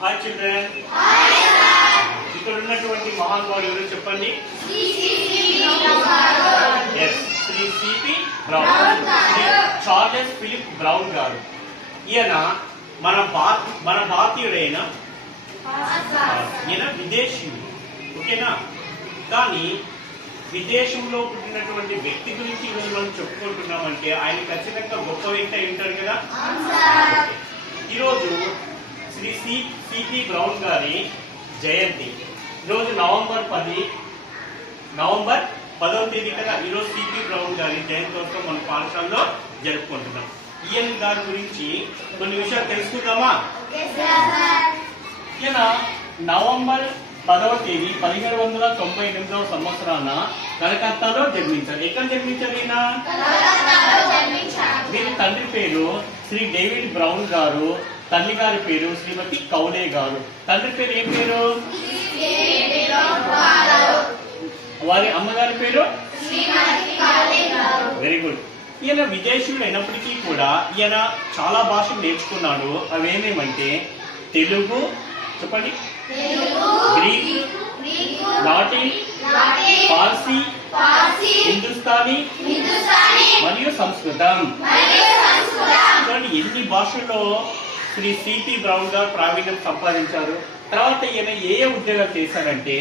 Hi children ఇక్కడ ఉన్నటువంటి మహానుభావులు ఎవరు చెప్పండి? Yes, Shri CP Brown Shri Charles Philip Brown garu. ఈయన మన భారత మన భారతీయుడైన ఈయన విదేశీయుడు. ఓకేనా? కానీ విదేశంలో పుట్టినటువంటి వ్యక్తి గురించి ఈరోజు మనం చెప్పుకుంటున్నామంటే ఆయన ఖచ్చితంగా గొప్ప వ్యక్తి అయి ఉంటారు కదా? సిపి బ్రౌన్ గారి జయంతి. ఈరోజు నవంబర్ పది నవంబర్ పదవ తేదీ కదా ఈరోజు సిపి బ్రౌన్ గారి జయంతోత్సవం మన పాఠశాలలో జరుపుకుంటున్నాం. ఈయన గారి గురించి కొన్ని విషయాలు తెలుసుకుందామా? ఈయన నవంబర్ పదవ తేదీ పదిహేడు వందల తొంభై ఎనిమిదవ సంవత్సరాన కలకత్తాలో జన్మించారు. ఎక్కడ జన్మించారు ఈయన? వీరి తండ్రి పేరు శ్రీ డేవిడ్ బ్రౌన్ గారు. తల్లి గారి పేరు శ్రీమతి కౌలే గారు. తండ్రి పేరు ఏం పేరు? వారి అమ్మగారి పేరు? వెరీ గుడ్ ఈయన విదేశీయుడు అయినప్పటికీ కూడా ఈయన చాలా భాషలు నేర్చుకున్నాడు. అవేమేమంటే తెలుగు చెప్పండి. గ్రీక్ లాటిన్ పార్సీ హిందుస్థానీ మరియు సంస్కృతం. చూడండి ఎన్ని భాషల్లో శ్రీ సిపి బ్రౌన్ గారు ప్రావీణ్యం సంపాదించారు. తర్వాత ఈయన ఏ ఏ ఉద్యోగాలు చేశారంటే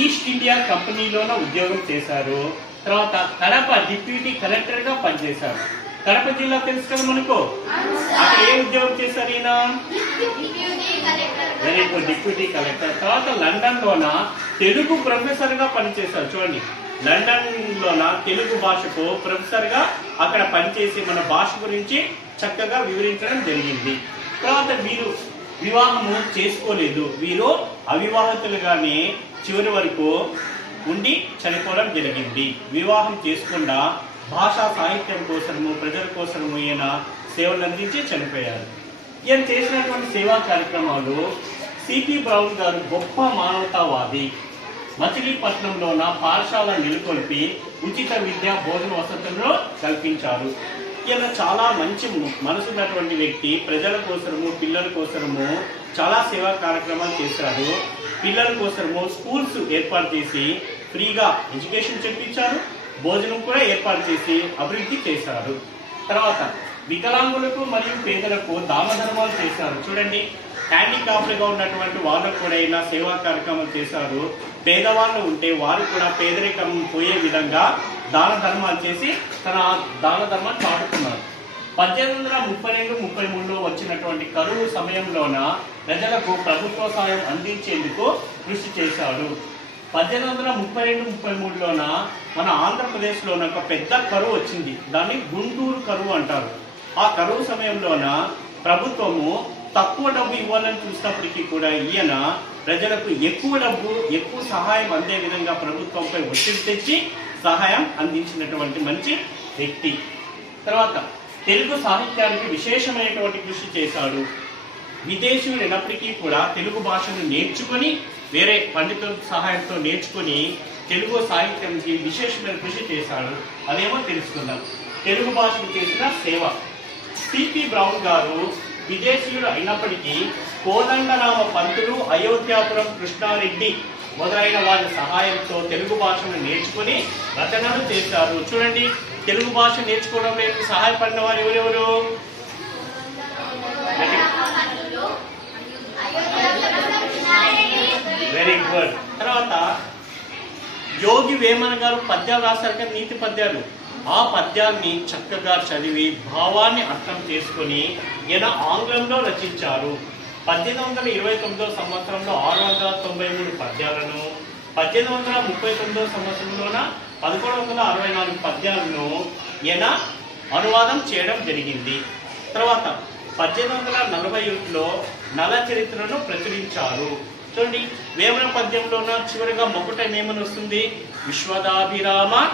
ఈస్ట్ ఇండియా కంపెనీలోనే ఉద్యోగం చేశారు. తర్వాత కడప డిప్యూటీ కలెక్టర్గా పనిచేశారు. కడప జిల్లా తెలుసు కదా మనకు? అక్కడ ఏ ఉద్యోగం చేశారు ఈయన? వెరీ గుడ్ డిప్యూటీ కలెక్టర్ తర్వాత లండన్ లోన తెలుగు ప్రొఫెసర్గా పనిచేశారు చూడండి. లండన్ లోన తెలుగు భాషకు ప్రొఫెసర్గా అక్కడ పనిచేసి మన భాష గురించి చక్కగా వివరించడం జరిగింది. తర్వాత వీరు వివాహము చేసుకోలేదు. వీరు అవివాహితులుగానే చివరి వరకు ఉండి చనిపోవడం జరిగింది. వివాహం చేసుకుండా భాషా సాహిత్యం కోసము ప్రజల కోసము ఈయన సేవలు అందించి చనిపోయారు. ఈయన చేసినటువంటి సేవా కార్యక్రమాలు సిపి బ్రౌన్ గారు గొప్ప మానవతావాది. మచిలీపట్నంలోన పాఠశాల నెలకొల్పి ఉచిత విద్య భోజన వసతులను కల్పించారు. ఈయన చాలా మంచి మనసున్నటువంటి వ్యక్తి. ప్రజల కోసము పిల్లల కోసము చాలా సేవా కార్యక్రమాలు చేశారు. పిల్లల కోసము స్కూల్స్ ఏర్పాటు చేసి ఫ్రీగా ఎడ్యుకేషన్ చెప్పించారు. భోజనం కూడా ఏర్పాటు చేసి అభివృద్ధి చేశారు. తర్వాత వికలాంగులకు మరియు పేదలకు దానధర్మాలు చేశారు. చూడండి హ్యాండిక్యాప్డ్గా ఉన్నటువంటి వాళ్ళకు కూడా ఇలా సేవా కార్యక్రమాలు చేశారు. పేదవాళ్ళు ఉంటే వారు కూడా పేదరికం పోయే విధంగా దాన ధర్మాలు చేసి తన దాన ధర్మాన్ని పాడుతున్నారు పద్దెనిమిది వందల ముప్పై రెండు ముప్పై మూడులో వచ్చినటువంటి కరువు సమయంలోన ప్రజలకు ప్రభుత్వ సాయం అందించేందుకు కృషి చేశాడు పద్దెనిమిది వందల ముప్పై రెండు ముప్పై మూడులోన మన ఆంధ్రప్రదేశ్లోన ఒక పెద్ద కరువు వచ్చింది. దాన్ని గుంటూరు కరువు అంటారు. ఆ కరువు సమయంలోన ప్రభుత్వము తక్కువ డబ్బు ఇవ్వాలని చూసినప్పటికీ కూడా ఈయన ప్రజలకు ఎక్కువ డబ్బు ఎక్కువ సహాయం అందే విధంగా ప్రభుత్వంపై ఒత్తిడి తెచ్చి సహాయం అందించినటువంటి మంచి వ్యక్తి. తర్వాత తెలుగు సాహిత్యానికి విశేషమైనటువంటి కృషి చేశాడు. విదేశీయులు అయినప్పటికీ కూడా తెలుగు భాషను నేర్చుకొని వేరే పండితుల సహాయంతో నేర్చుకొని తెలుగు సాహిత్యానికి విశేషమైన కృషి చేశాడు. అదేమో తెలుసుకుందాం. తెలుగు భాషకు చేసిన సేవ. సిపి బ్రౌన్ గారు విదేశీయుడు అయినప్పటికీ కోదండరామ పంతులు అయోధ్యాపురం కృష్ణారెడ్డి మొదలైన వారి సహాయంతో తెలుగు భాషను నేర్చుకుని రచనలు చేశారు. చూడండి తెలుగు భాష నేర్చుకోవడంలో ఈయనకు సహాయపడిన వారు ఎవరెవరు? వెరీ గుడ్ తర్వాత యోగి వేమన గారు పద్యాలు రాశారు కదా నీతి పద్యాలు. ఆ పద్యాన్ని చక్కగా చదివి భావాన్ని అర్థం చేసుకొని ఈయన ఆంగ్లంలో రచించారు. పద్దెనిమిది వందల ఇరవై తొమ్మిదో సంవత్సరంలో ఆరు వందల తొంభై మూడు పద్యాలను పద్దెనిమిది వందల ముప్పై తొమ్మిదో సంవత్సరంలోన పదకొండు వందల అరవై నాలుగు పద్యాలను ఈయన అనువాదం చేయడం జరిగింది. తర్వాత పద్దెనిమిది వందల నలభై ఒకటిలో నల చరిత్రను ప్రచురించారు. చూడండి వేమన పద్యంలోన చివరిగా మొకట ఏమని వస్తుంది. విశ్వదాభిరామ.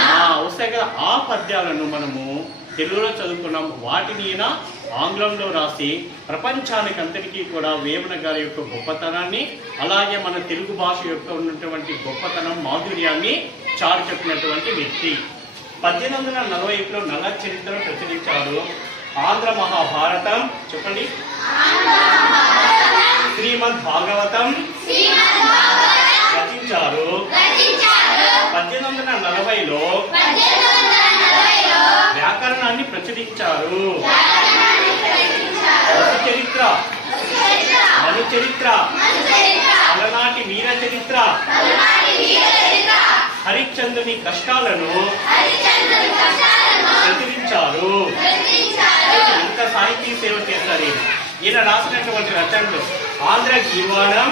ఆ, వస్తాయి కదా ఆ పద్యాలను మనము తెలుగులో చదువుకున్నాం. వాటిని ఈయన ఆంగ్లంలో రాసి ప్రపంచానికి అందరికీ కూడా వేమన గారి యొక్క గొప్పతనాన్ని అలాగే మన తెలుగు భాష యొక్క ఉన్నటువంటి గొప్పతనం మాధుర్యాన్ని చారు చెప్పినటువంటి వ్యక్తి. పద్దెనిమిది వందల నలభై ఒకటిలో నల్ల చరిత్ర ప్రచురించారు ఆంధ్ర మహాభారతం. చెప్పండి. శ్రీమద్ భాగవతం రచించారు. పద్దెనిమిది వందల నలభైలో వ్యాకరణాన్ని ప్రచురించారు. చరిత్ర మను చరిత్ర అలనాటి వీర చరిత్ర హరిశ్చంద్రుని కష్టాలను ప్రచురించారు. ఎంత సాహితీ సేవ చేస్తారు ఈయన. రాసినటువంటి రచనలు ఆంధ్ర జీవానం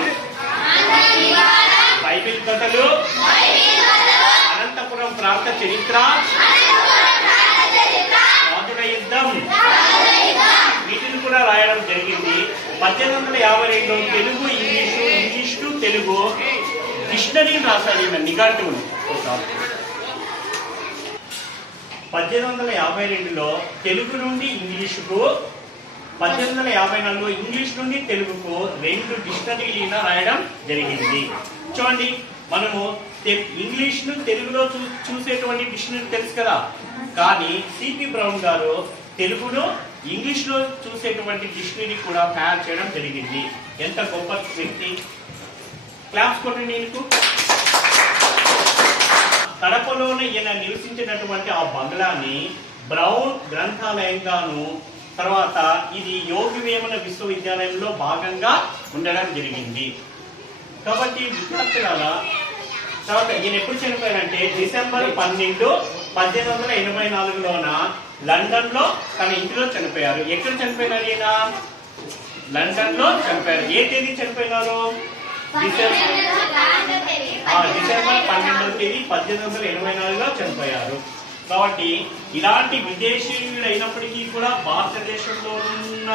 బైబిల్ కథలు అనంతపురం ప్రాంత చరిత్ర రాజుల యుద్ధం. వీటిని కూడా రాయడం జరిగింది. పద్దెనిమిది వందల యాభై రెండులో Telugu English English to Telugu. Dictionary రాశాడు ఈయన నిఘంటువులు పద్దెనిమిది వందల యాభై రెండులో తెలుగు నుండి ఇంగ్లీషుకు పద్దెనిమిది వందల యాభై నాలుగులో ఇంగ్లీష్ నుండి తెలుగుకు రెండు డిక్షనరీలు రాయడం జరిగింది. చూడండి మనము ఇంగ్లీష్ను ఇంగ్లీష్ను తెలుగులో చూ చూసేటువంటి డిక్షనరీ తెలుసు కదా? కానీ సిపి బ్రౌన్ గారు తెలుగులో ఇంగ్లీష్లో చూసేటువంటి డిక్షనరీ కూడా తయారు చేయడం జరిగింది. ఎంత గొప్ప వ్యక్తి. క్లాప్స్ కొట్టండి నీకు కడపలోనే ఈయన నివసించినటువంటి ఆ బంగ్లాని బ్రౌన్ గ్రంథాలయంగాను తర్వాత ఇది యోగి వేమన విశ్వవిద్యాలయంలో భాగంగా ఉండడం జరిగింది. కాబట్టి విద్యార్థుల తర్వాత ఈయన ఎప్పుడు చనిపోయారంటే డిసెంబర్ పన్నెండు పద్దెనిమిది వందల ఎనభై నాలుగులోన లండన్లో తన ఇంటిలో చనిపోయారు. ఎక్కడ చనిపోయినారు ఈయన? లండన్లో చనిపోయారు. ఏ తేదీ చనిపోయినారు? డిసెంబర్ పన్నెండవ తేదీ పద్దెనిమిది వందల ఎనభై నాలుగులో చనిపోయారు. కాబట్టి ఇలాంటి విదేశీయులు అయినప్పటికీ కూడా భారతదేశంలో ఉన్న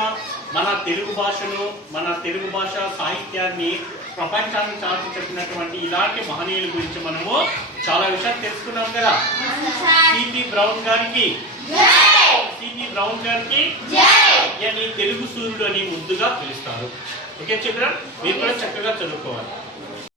మన తెలుగు భాషను మన తెలుగు భాష సాహిత్యాన్ని ప్రపంచానికి చాటి చెప్పినటువంటి ఇలాంటి మహనీయుల గురించి మనము చాలా విషయాలు తెలుసుకున్నాం కదా. సిపి బ్రౌన్ గారికి. సిపి బ్రౌన్ గారికి తెలుగు సూర్యుడు అని ముద్దుగా పిలుస్తారు. ఓకే చిల్డ్రన్ మీరు కూడా చక్కగా చదువుకోవాలి.